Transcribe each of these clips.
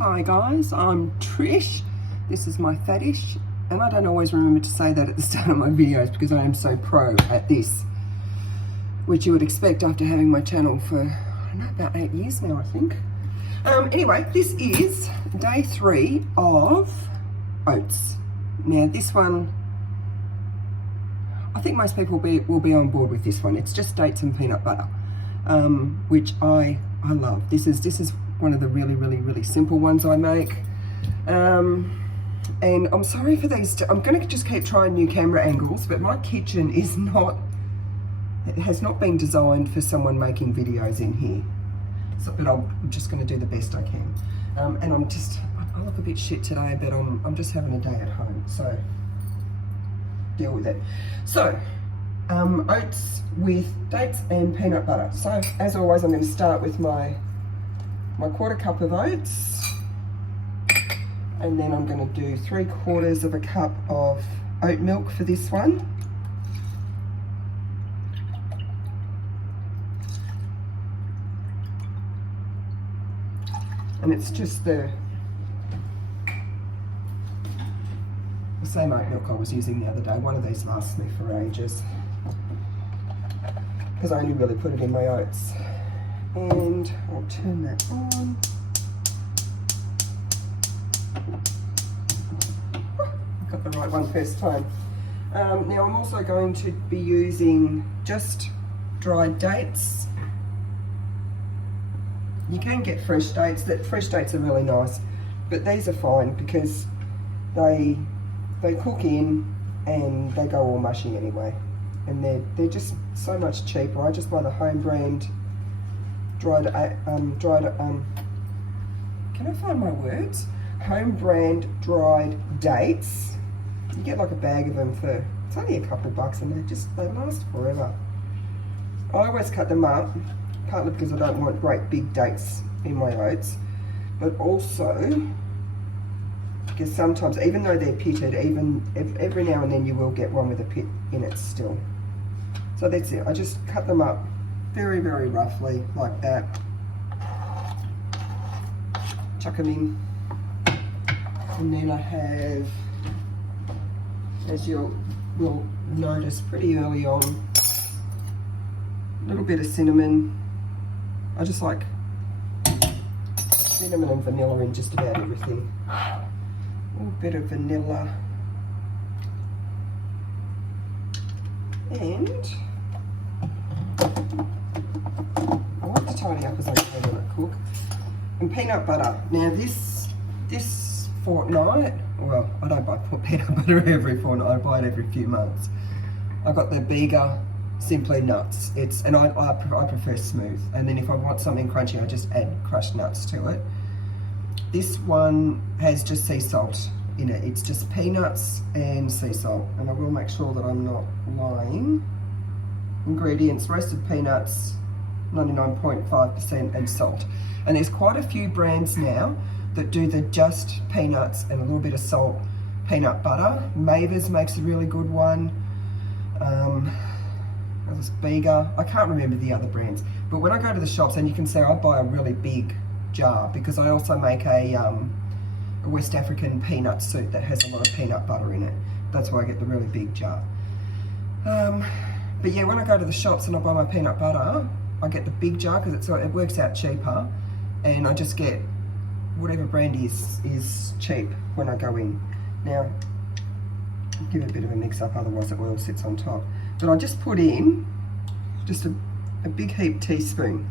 Hi guys, I'm Trish. This is my fetish, and I don't always remember to say that at the start of my videos because I am so pro at this, which you would expect after having my channel for, I don't know, about 8 years now, I think. Anyway, this is day 3 of oats. Now this one, I think most people will be on board with this one. It's just dates and peanut butter, which I love. This is one of the really simple ones I make. And I'm sorry for these, I'm gonna just keep trying new camera angles, but my kitchen is not, it has not been designed for someone making videos in here. So, but I'm just gonna do the best I can. And I look a bit shit today, but I'm just having a day at home, so deal with it. So, oats with dates and peanut butter. So, as always, I'm gonna start with my 1/4 cup of oats, and then I'm going to do 3/4 of a cup of oat milk for this one. And it's just the same oat milk I was using the other day. One of these lasts me for ages because I only really put it in my oats. And I'll turn that on. I got the right one first time. Now I'm also going to be using just dried dates. You can get fresh dates. Fresh dates are really nice, but these are fine because they cook in and they go all mushy anyway. And they're just so much cheaper. I just buy the home brand dried, can I find my words? Home brand dried dates. You get like a bag of them for, it's only a couple bucks, and they last forever. I always cut them up, partly because I don't want great big dates in my oats, but also because sometimes, even though they're pitted, every now and then you will get one with a pit in it still. So that's it, I just cut them up very roughly, like that. Chuck them in. And then I have, as you will notice pretty early on, a little bit of cinnamon. I just like cinnamon and vanilla in just about everything. A little bit of vanilla. And I like to tidy up as I go when I cook. And peanut butter. Now this fortnight, well, I don't buy peanut butter every fortnight, I buy it every few months. I got the Bega Simply Nuts. And I prefer smooth. And then if I want something crunchy, I just add crushed nuts to it. This one has just sea salt in it. It's just peanuts and sea salt. And I will make sure that I'm not lying. Ingredients: roasted peanuts, 99.5%, and salt. And there's quite a few brands now that do the just peanuts and a little bit of salt peanut butter. Maver's makes a really good one. There's Bega. I can't remember the other brands, but when I go to the shops, and you can see I buy a really big jar because I also make a West African peanut soup that has a lot of peanut butter in it. That's why I get the really big jar. But yeah, when I go to the shops and I buy my peanut butter, I get the big jar because it works out cheaper, and I just get whatever brand is cheap when I go in. Now, give it a bit of a mix up, otherwise the oil sits on top. But I just put in just a big heap teaspoon.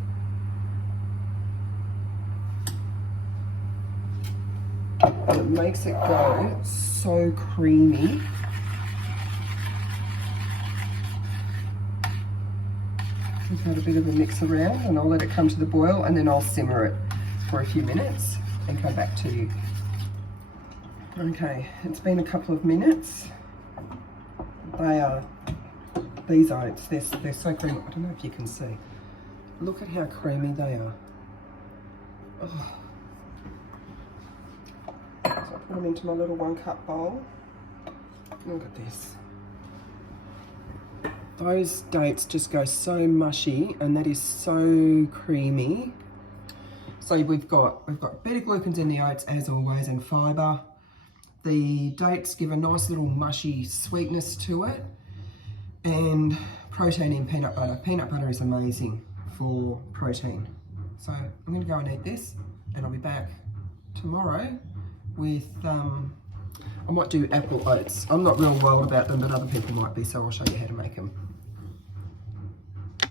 And it makes it go so creamy. Give that a bit of a mix around, and I'll let it come to the boil, and then I'll simmer it for a few minutes and come back to you. Okay, it's been a couple of minutes. These oats, they're so creamy. I don't know if you can see. Look at how creamy they are. Oh. So I put them into my little 1-cup bowl. Look at this. Those dates just go so mushy, and that is so creamy. So we've got beta glucans in the oats as always, and fibre. The dates give a nice little mushy sweetness to it, and protein in peanut butter. Peanut butter is amazing for protein. So I'm going to go and eat this, and I'll be back tomorrow with, I might do apple oats. I'm not real wild about them, but other people might be, so I'll show you how to make them.